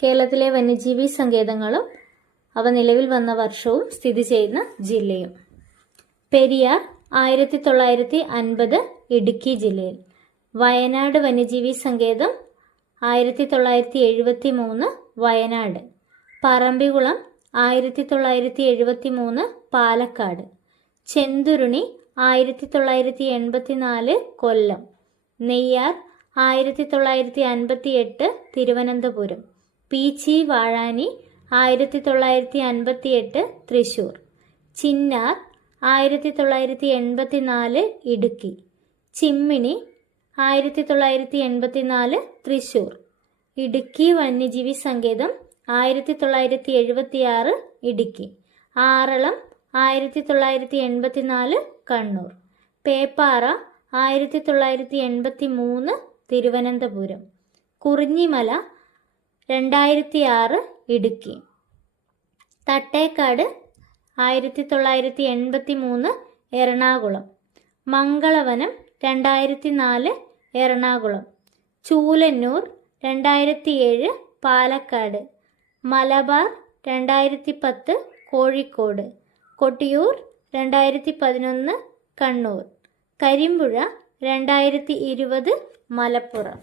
കേരളത്തിലെ വന്യജീവി സങ്കേതങ്ങളും അവ നിലവിൽ വന്ന വർഷവും സ്ഥിതി ചെയ്യുന്ന ജില്ലയും. പെരിയാർ 1950 ഇടുക്കി ജില്ലയിൽ. വയനാട് വന്യജീവി സങ്കേതം 1973 വയനാട്. പറമ്പിക്കുളം 1973 പാലക്കാട്. ചെന്തുരുണി 1984 കൊല്ലം. നെയ്യാർ 1958 തിരുവനന്തപുരം. പീച്ചി വാഴാനി 1958 തൃശൂർ. ചിന്നാർ 1984 ഇടുക്കി. ചിമ്മിണി 1984 തൃശൂർ. ഇടുക്കി വന്യജീവി സങ്കേതം 1976 ഇടുക്കി. ആറളം 1984 കണ്ണൂർ. പേപ്പാറ 1983 തിരുവനന്തപുരം. കുറിഞ്ഞിമല 2006 ഇടുക്കി. തട്ടേക്കാട് 1983 എറണാകുളം. മംഗളവനം 2004 എറണാകുളം. ചൂലന്നൂർ 2007 പാലക്കാട്. മലബാർ 2010 കോഴിക്കോട്. കൊട്ടിയൂർ 2011 കണ്ണൂർ. കരിമ്പുഴ 2020 മലപ്പുറം.